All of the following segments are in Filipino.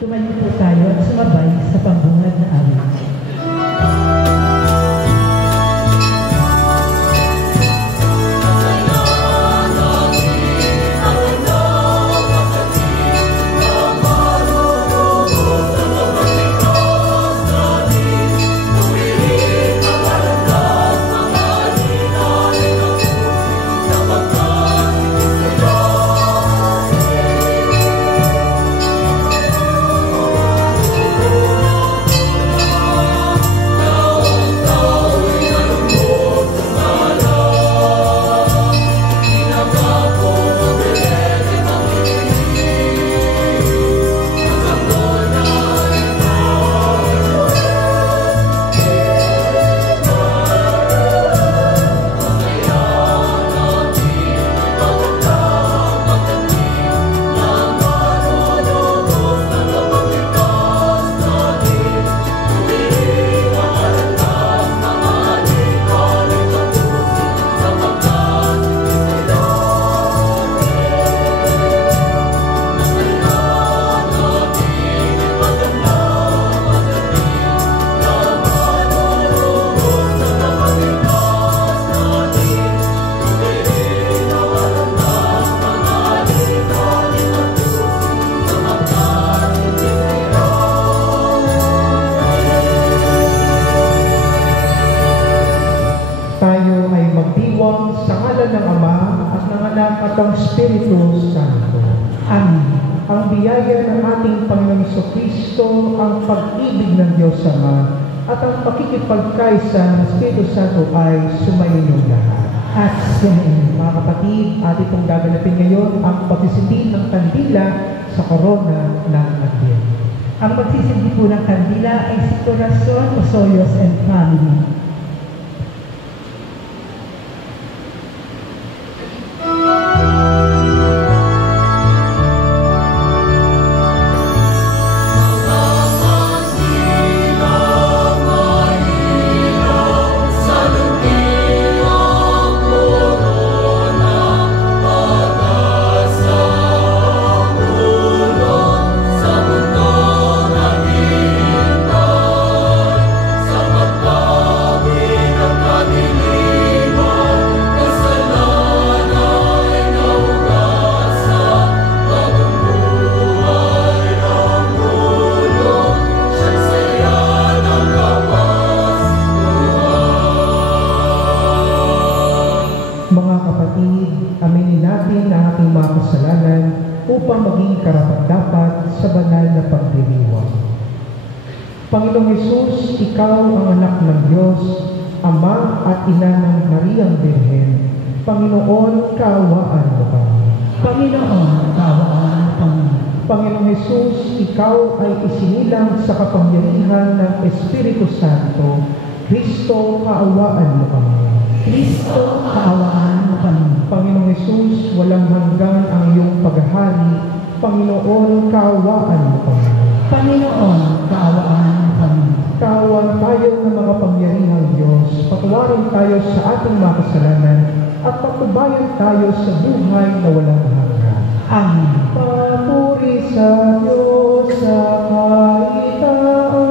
Tumayo po tayo at sumabay sa pambungad na awit. Espiritu Santo. Amen. Ang biyaya ng ating Panginoong Jesucristo, ang pag-ibig ng Diyos Ama, at ang pakikipagkaisa ng Espiritu Santo ay sumainyo lahat. At sumainyo. Mga kapatid, atin pong gaganapin ngayon ang pagsisindi ng kandila sa korona ng Advent. Ang pagsisindi po ng kandila ay si Corazon Osoyos and Family. Upang maging karapat-dapat sa banal na pagdiriwang. Panginoong Hesus, Ikaw ang anak ng Diyos, Ama at Ina ng Mariang Birhen. Panginoon, kaawaan mo kami. Panginoon, kaawaan mo kami. Panginoong Hesus, Ikaw ay isinilang sa kapangyarihan ng Espiritu Santo. Kristo, kaawaan mo kami. Kristo, kaawaan mo kami. Panginoong Hesus, walang hanggan ang iyong paghahari. Panginoon, kaawaan mo kami. Panginoon, kaawaan mo kami. Kaawaan tayo ng mga pangyarihang Diyos. Patawarin tayo sa ating mga kasalanan at pagtubayan tayo sa buhay na walang hanggan. Amen. Papuri sa Diyos sa kaitaasan.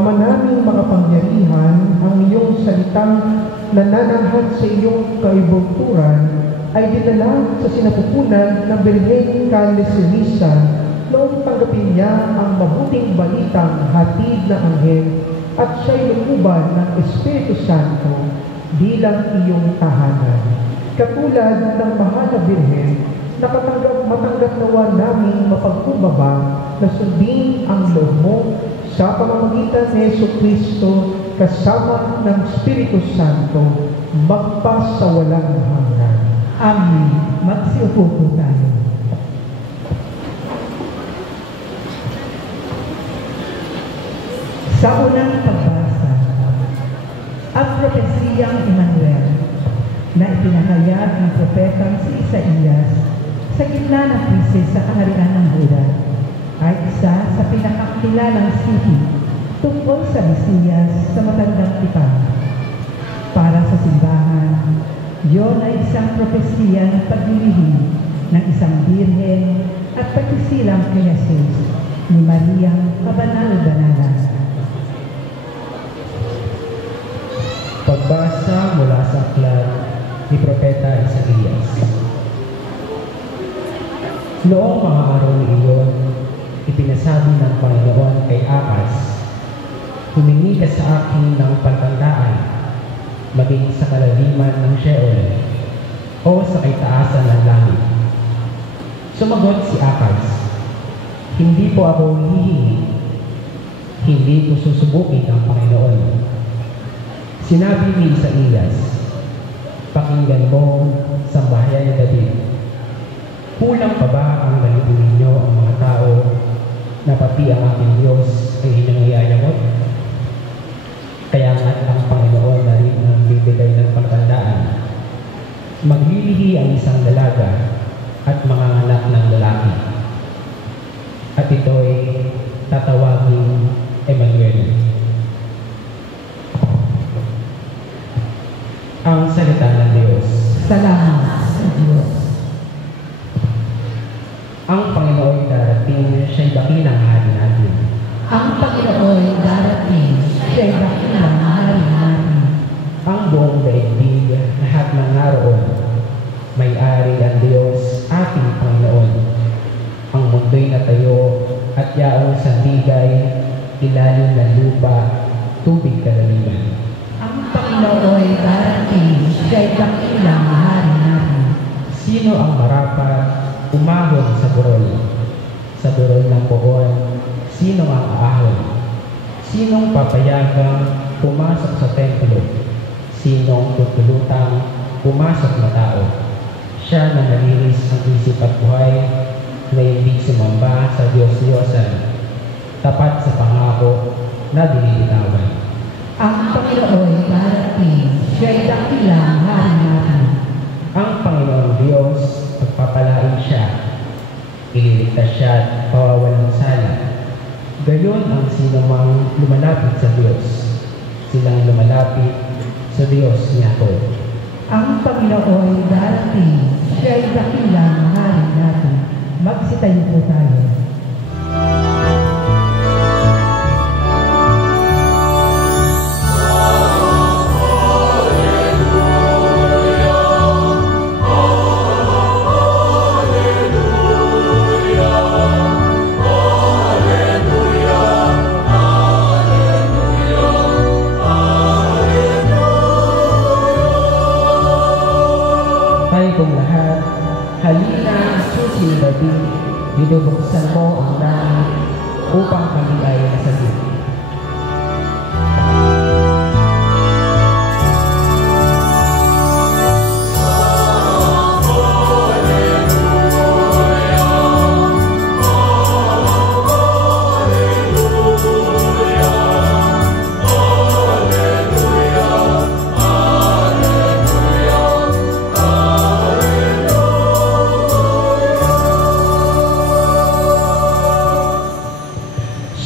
Ama naming makapangyarihan, ang iyong salitang nananahan sa iyong kaibulturan ay dinala sa sinapupunan ng Birhen Carmesilisa noong tanggapin niya ang mabuting balitang hatid ng anghel at siya'y lumuban ng Espiritu Santo bilang iyong tahanan. Katulad ng mahal na Birhen, matanggap nawa naming mapagkumbaba na sundin ang loob mo sa pamamagitan ni Jesucristo kasama ng Espiritu Santo magpasawalang hanggan. Amen. Magsiupo po tayo. Sa unang pagbasa, ang propesiyang Emmanuel na ipinahayag ng propetang si Isaías sa gitna ng krisis sa kaharian ng Juda ay isa sa pinakakilalang sipi tungkol sa Mesiyas sa matandang tipan. Para sa simbahan, yon ay isang propesiya ng paglilihim ng isang birhen at pagkisilang kay Jesus ni Mariang Kabanal-Banalan. Pagbasa mula sa aklat ni Propeta Isaías. Noong mga araw na iyon, ipinasabi ng Panginoon kay Ahaz, "Humingi ka sa akin ng pagtandaan, maging sa kalaliman ng Sheol, o sa kaitaasan ng langit." Sumagot si Ahaz, "Hindi po ako hihingi, hindi ko susubukin ang Panginoon." Sinabi ni Isaías, "Pakinggan mo, sambahayan ni David. Kulang pa ba ang nalibuin niyo ang mga tao na pati ang aking Diyos ay inyong iayamot? Kaya nga't ang Panginoon na rin ang bibigay ng pagtandaan. Maglilihi ang isang dalaga at manganganak ng lalaki. At ito'y tatawagin Emmanuel." Ang salita ng Diyos. Salamat sa Diyos. Ang Panginoon darating, siya'y dakilang hari natin. Ang Panginoon darating, siya'y dakilang hari natin. Ang buong daigdig, lahat ng naroon, may-ari ang Diyos, ating Panginoon. Ang mundo'y natayo at yaong sandigay, ilalim ng lupa, tubig kalaliman. Ang Panginoon darating, siya'y dakilang hari natin. Sino ang marapat umahon sa burol? Sa burol ng poon, sino ang aahon? Sinong papayagang pumasok sa templo? Sinong tutulutang pumasok na tao? Siya na nalinis ang isip at buhay, na hindi sumamba sa Diyos-Diyosan, tapat sa pangako na dinilitawan. Ang Panginoon darating, siya'y dakilang hari natin. Ang Panginoong Diyos, pagpapalain siya, ililigtas siya at pawawalang sala. Gayon ang sinumang lumalapit sa Diyos, silang lumalapit sa Diyos niya ko. Ang Panginoon darating, siya'y dakilang hari natin. Magsitayo po tayo. Kong lahat, halina, susi David, binubuksan mo ang langit upang kami ay nasagip.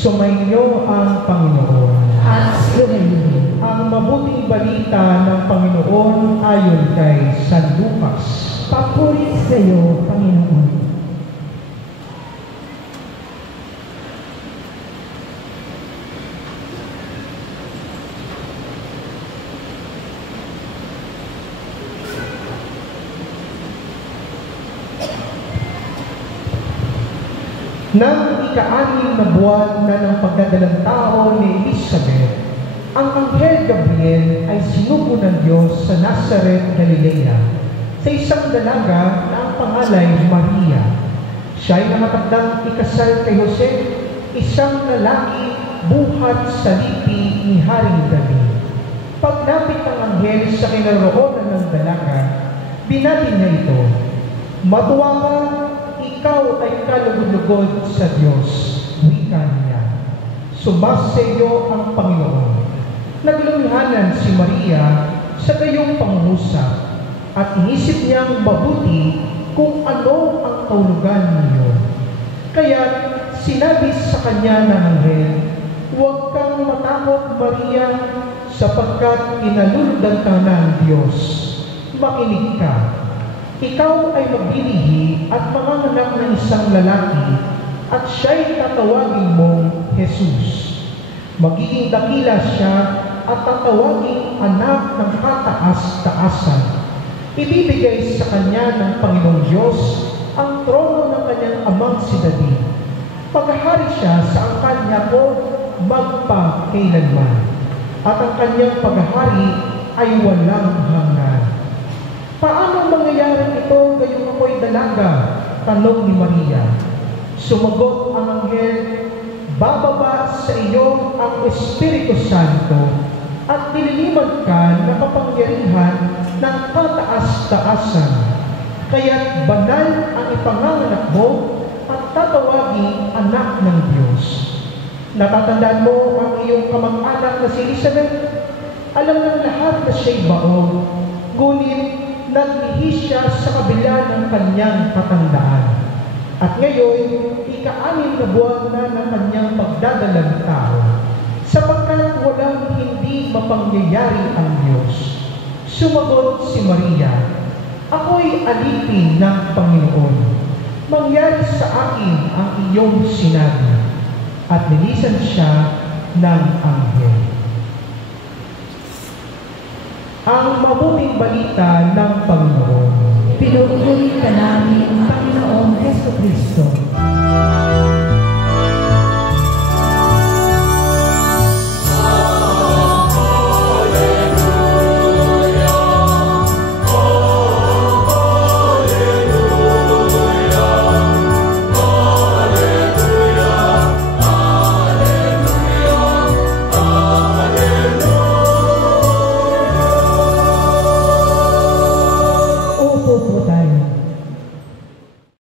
Sumainyo ang Panginoon. At sumayin. Ang mabuting balita ng Panginoon ayon kay San Lucas. Papuri sa iyo, Panginoon. Nang ika-6 na buwan na ng pagdadalang tao ni Elizabeth, ang Anghel Gabriel ay sinugo ng Diyos sa Nazareth, Galilea, sa isang dalaga na ang pangalay Maria. Siya ay nakatakdang ikasal kay Jose, isang lalaki buhat sa lipi ni Haring David. Paglapit ng anghel sa kinaroonan ng dalaga, binati niya ito, "Matuwa ka, ikaw ay kalugod-lugod sa Diyos," wika niya. "Sumasa iyo ang Panginoon." Naglumihanan si Maria sa gayong pangungusap at inisip niyang mabuti kung ano ang kahulugan niyo. Kaya sinabi sa kanya ng anghel, "Huwag kang matakot, Maria, sapagkat kinalulugdan ka ng Diyos. Makinig ka. Ikaw ay magbibili at manganganak ng isang lalaki at siya'y tatawagin mong Jesus. Magiging dakila siya at tatawaging anak ng kataas-taasan. Ibibigay sa kanya ng Panginoong Diyos ang trono ng kanyang amang si David. Paghahari siya sa angkan niya ko magpakailanman, at ang kanyang paghahari ay walang hanggan." "Paano mangyayari ito gayong ako'y dalaga?" tanong ni Maria. Sumagot ang anghel, "Bababa sa iyo ang Espiritu Santo at dililiman ka ng kapangyarihan ng kataas-taasan. Kaya't banal ang ipanganganak mo at tatawaging anak ng Diyos. Natatandaan mo ang iyong kamag-anak na si Elizabeth? Alam ng lahat na siya'y baon, ngunit naglihi siya sa kabila ng kanyang katandaan. At ngayon, ika-6 na buwan na ng kanyang pagdadalang tao, sapagkat walang hindi mapangyayari ang Diyos." Sumagot si Maria, "Ako'y alipin ng Panginoon. Mangyari sa akin ang iyong sinabi." At nilisan siya ng anghel. Ang mabuting balita ng Panginoon. Pinupuri ka namin, Panginoong Jesucristo.